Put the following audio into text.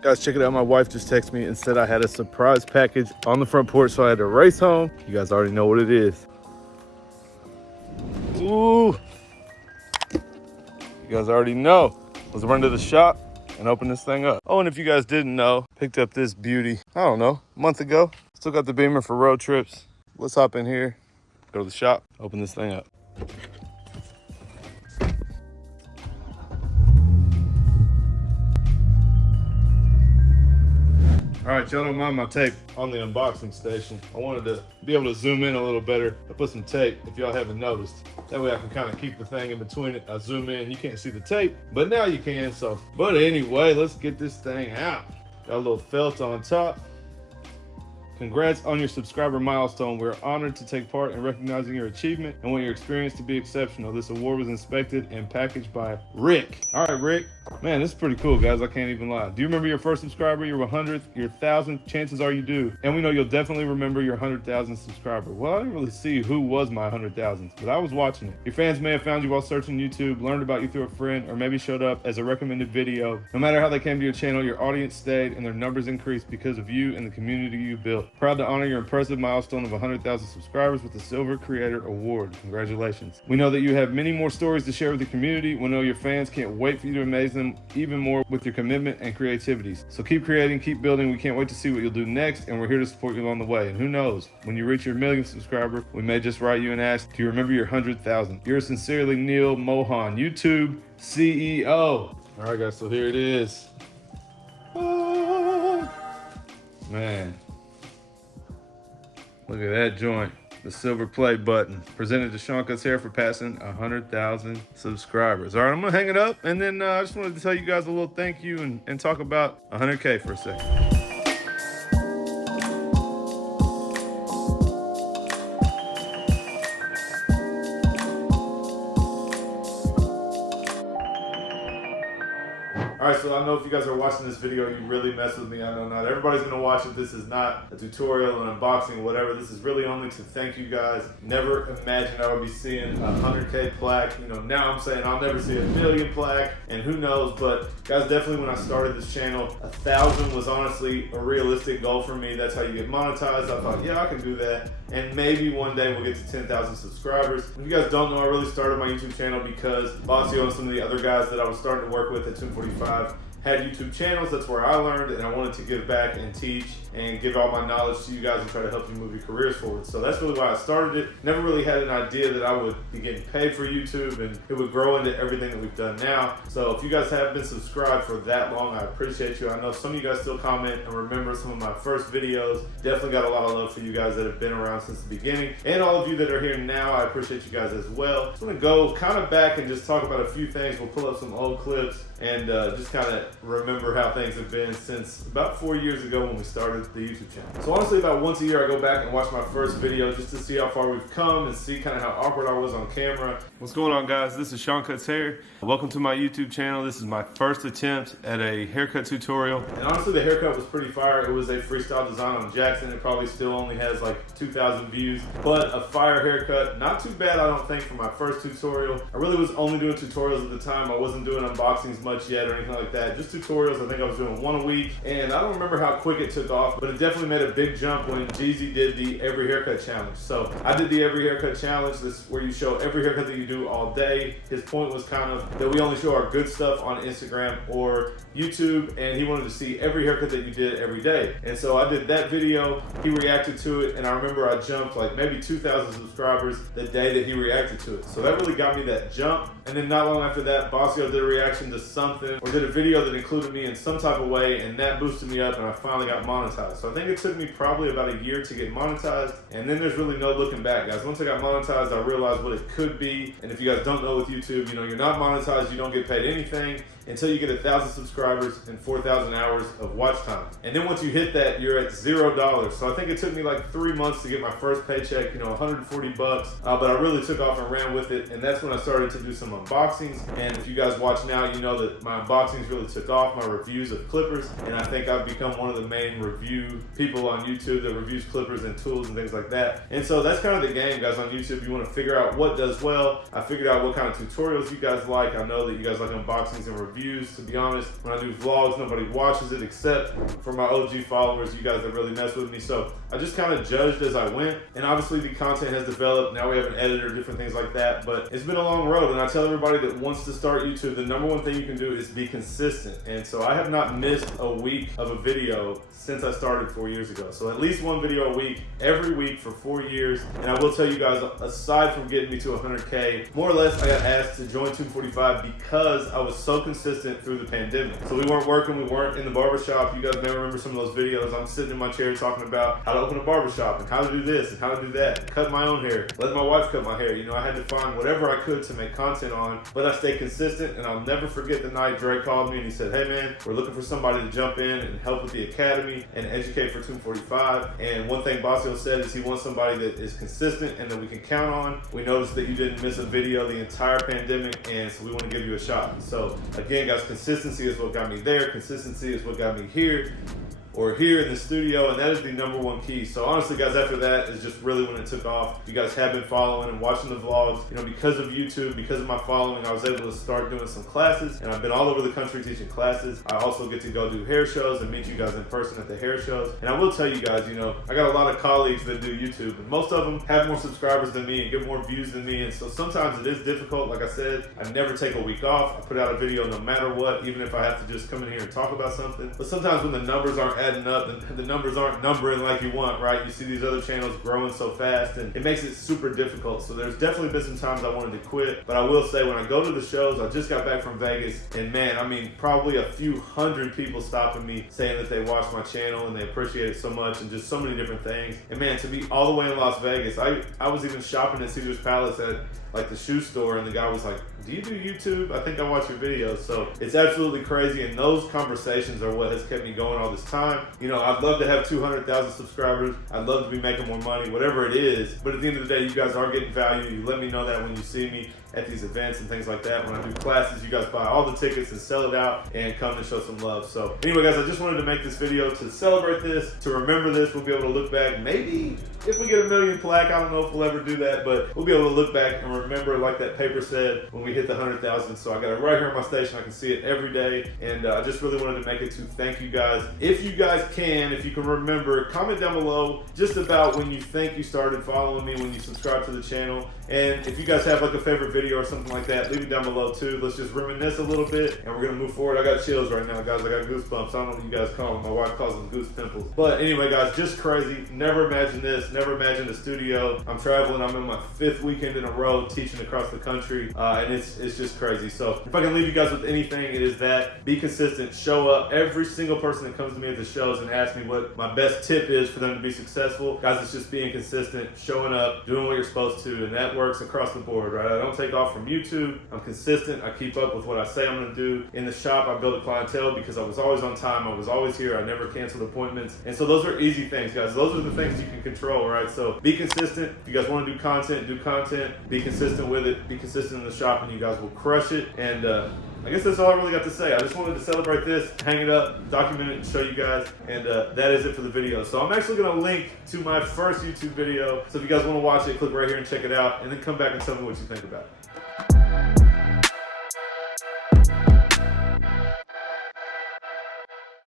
Guys, check it out. My wife just texted me and said I had a surprise package on the front porch, so I had to race home. You guys already know what it is. Ooh. You guys already know. Let's run to the shop and open this thing up. Oh, and if you guys didn't know, picked up this beauty, I don't know, a month ago. Still got the Beamer for road trips. Let's hop in here, go to the shop, open this thing up. All right, y'all don't mind my tape on the unboxing station. I wanted to be able to zoom in a little better. I put some tape, if y'all haven't noticed. That way I can kind of keep the thing in between it. I zoom in, you can't see the tape, but now you can, so. But anyway, let's get this thing out. Got a little felt on top. Congrats on your subscriber milestone. We're honored to take part in recognizing your achievement and want your experience to be exceptional. This award was inspected and packaged by Rick. All right, Rick. Man, this is pretty cool, guys. I can't even lie. Do you remember your first subscriber, your 100th, your 1,000th? Chances are you do. And we know you'll definitely remember your 100,000th subscriber. Well, I didn't really see who was my 100,000th, but I was watching it. Your fans may have found you while searching YouTube, learned about you through a friend, or maybe showed up as a recommended video. No matter how they came to your channel, your audience stayed and their numbers increased because of you and the community you built. Proud to honor your impressive milestone of 100,000 subscribers with the Silver Creator Award. Congratulations. We know that you have many more stories to share with the community. We know your fans can't wait for you to amaze them even more with your commitment and creativities. So keep creating, keep building. We can't wait to see what you'll do next, and we're here to support you along the way. And who knows, when you reach your 1,000,000th subscriber, we may just write you and ask, do you remember your 100,000th? Yours sincerely, Neil Mohan, YouTube CEO. All right, guys, so here it is. Oh, man. Look at that joint. The silver play button. Presented to Seancutshair for passing 100,000 subscribers. All right, I'm gonna hang it up, and then I just wanted to tell you guys a little thank you and talk about 100K for a second. All right, so I know if you guys are watching this video, you really mess with me. I know not everybody's gonna watch it. This is not a tutorial, an unboxing, whatever. This is really only to thank you guys. Never imagined I would be seeing a 100K plaque. You know, now I'm saying I'll never see a 1,000,000 plaque, and who knows, but guys, definitely when I started this channel, 1,000 was honestly a realistic goal for me. That's how you get monetized. I thought, yeah, I can do that. And maybe one day we'll get to 10,000 subscribers. If you guys don't know, I really started my YouTube channel because Bossio and some of the other guys that I was starting to work with at Tomb45 had YouTube channels. That's where I learned, and I wanted to give back and teach and give all my knowledge to you guys and try to help you move your careers forward. So that's really why I started it. Never really had an idea that I would be getting paid for YouTube and it would grow into everything that we've done now. So if you guys have been subscribed for that long, I appreciate you. I know some of you guys still comment and remember some of my first videos. Definitely got a lot of love for you guys that have been around since the beginning. And all of you that are here now, I appreciate you guys as well. Just want to go kind of back and just talk about a few things. We'll pull up some old clips and just kind of remember how things have been since about 4 years ago when we started the YouTube channel. So honestly, about once a year I go back and watch my first video just to see how far we've come and see kind of how awkward I was on camera. What's going on, guys? This is Seancutshair. Welcome to my YouTube channel. This is my first attempt at a haircut tutorial. And honestly, the haircut was pretty fire. It was a freestyle design on Jackson. It probably still only has like 2,000 views, but a fire haircut. Not too bad, I don't think, for my first tutorial. I really was only doing tutorials at the time. I wasn't doing unboxings much yet or anything like that. Just tutorials. I think I was doing one a week, and I don't remember how quick it took off, but it definitely made a big jump when Jeezy did the every haircut challenge. So I did the every haircut challenge. This is where you show every haircut that you do all day. His point was kind of that we only show our good stuff on Instagram or YouTube, and he wanted to see every haircut that you did every day. And so I did that video. He reacted to it, and I remember I jumped like maybe 2,000 subscribers the day that he reacted to it. So that really got me that jump. And then not long after that, Bossio did a reaction to something or did a video that included me in some type of way, and that boosted me up and I finally got monetized. So I think it took me probably about a year to get monetized, and then there's really no looking back, guys. Once I got monetized, I realized what it could be. And if you guys don't know with YouTube, you know, you're not monetized, you don't get paid anything until you get 1,000 subscribers and 4,000 hours of watch time. And then once you hit that, you're at $0. So I think it took me like 3 months to get my first paycheck, you know, 140 bucks. But I really took off and ran with it. And that's when I started to do some unboxings. And if you guys watch now, you know that my unboxings really took off, my reviews of clippers. And I think I've become one of the main review people on YouTube that reviews clippers and tools and things like that. And so that's kind of the game, guys, on YouTube. You want to figure out what does well. I figured out what kind of tutorials you guys like. I know that you guys like unboxings and reviews. views. To be honest, when I do vlogs, nobody watches it except for my OG followers, you guys that really mess with me. So I just kind of judged as I went, and obviously the content has developed. Now we have an editor, different things like that, but it's been a long road. And I tell everybody that wants to start YouTube, the number one thing you can do is be consistent. And so I have not missed a week of a video since I started 4 years ago. So at least one video a week, every week for 4 years. And I will tell you guys, aside from getting me to 100K, more or less I got asked to join Tomb45 because I was so consistent through the pandemic. So we weren't working, we weren't in the barbershop. You guys may remember some of those videos. I'm sitting in my chair talking about how to open a barbershop and how to do this and how to do that, and cut my own hair, let my wife cut my hair. You know, I had to find whatever I could to make content on, but I stayed consistent. And I'll never forget the night Dre called me and he said, hey man, we're looking for somebody to jump in and help with the academy and educate for Tomb45. And one thing Bossio said is he wants somebody that is consistent and that we can count on. We noticed that you didn't miss a video the entire pandemic, and so we want to give you a shot. So again, guys, consistency is what got me there. Consistency is what got me here, or here in the studio, and that is the number one key. So honestly, guys, after that is just really when it took off. You guys have been following and watching the vlogs. You know, because of YouTube, because of my following, I was able to start doing some classes, and I've been all over the country teaching classes. I also get to go do hair shows and meet you guys in person at the hair shows. And I will tell you guys, you know, I got a lot of colleagues that do YouTube, and most of them have more subscribers than me and get more views than me. And so sometimes it is difficult. Like I said, I never take a week off. I put out a video no matter what, even if I have to just come in here and talk about something. But sometimes when the numbers aren't adding up, and the numbers aren't numbering like you want, right? You see these other channels growing so fast, and it makes it super difficult. So there's definitely been some times I wanted to quit, but I will say when I go to the shows, I just got back from Vegas, and man, I mean, probably a few hundred people stopping me saying that they watch my channel and they appreciate it so much, and just so many different things. And man, to be all the way in Las Vegas, I was even shopping at Caesar's Palace at like the shoe store, and the guy was like, do you do YouTube? I think I watch your videos. So it's absolutely crazy, and those conversations are what has kept me going all this time. You know, I'd love to have 200,000 subscribers. I'd love to be making more money, whatever it is. But at the end of the day, you guys are getting value. You let me know that when you see me at these events and things like that. When I do classes, you guys buy all the tickets and sell it out and come and show some love. So anyway, guys, I just wanted to make this video to celebrate this, to remember this. We'll be able to look back. Maybe if we get a million plaque, I don't know if we'll ever do that, but we'll be able to look back and remember, like that paper said, when we hit the 100,000. So I got it right here on my station. I can see it every day. And I just really wanted to make it to thank you guys. If you guys can, if you can remember, comment down below just about when you think you started following me, when you subscribed to the channel. And if you guys have like a favorite video or something like that, leave it down below too. Let's just reminisce a little bit, and we're gonna move forward. I got chills right now, guys. I got goosebumps. I don't know what you guys call them. My wife calls them goose pimples. But anyway, guys, just crazy. Never imagined this. Never imagined a studio. I'm traveling. I'm in my 5th weekend in a row teaching across the country, and it's just crazy. So if I can leave you guys with anything, it is that be consistent. Show up. Every single person that comes to me at the shows and asks me what my best tip is for them to be successful, guys, it's just being consistent, showing up, doing what you're supposed to, and that works across the board, right? I don't take off from YouTube. I'm consistent. I keep up with what I say I'm going to do. In the shop, I built a clientele because I was always on time. I was always here. I never canceled appointments. And so those are easy things, guys. Those are the things you can control, right? So be consistent. If you guys want to do content, do content. Be consistent with it. Be consistent in the shop, and you guys will crush it. And I guess that's all I really got to say. I just wanted to celebrate this, hang it up, document it, and show you guys. And that is it for the video. So I'm actually going to link to my first YouTube video. So if you guys want to watch it, click right here and check it out. And then come back and tell me what you think about it.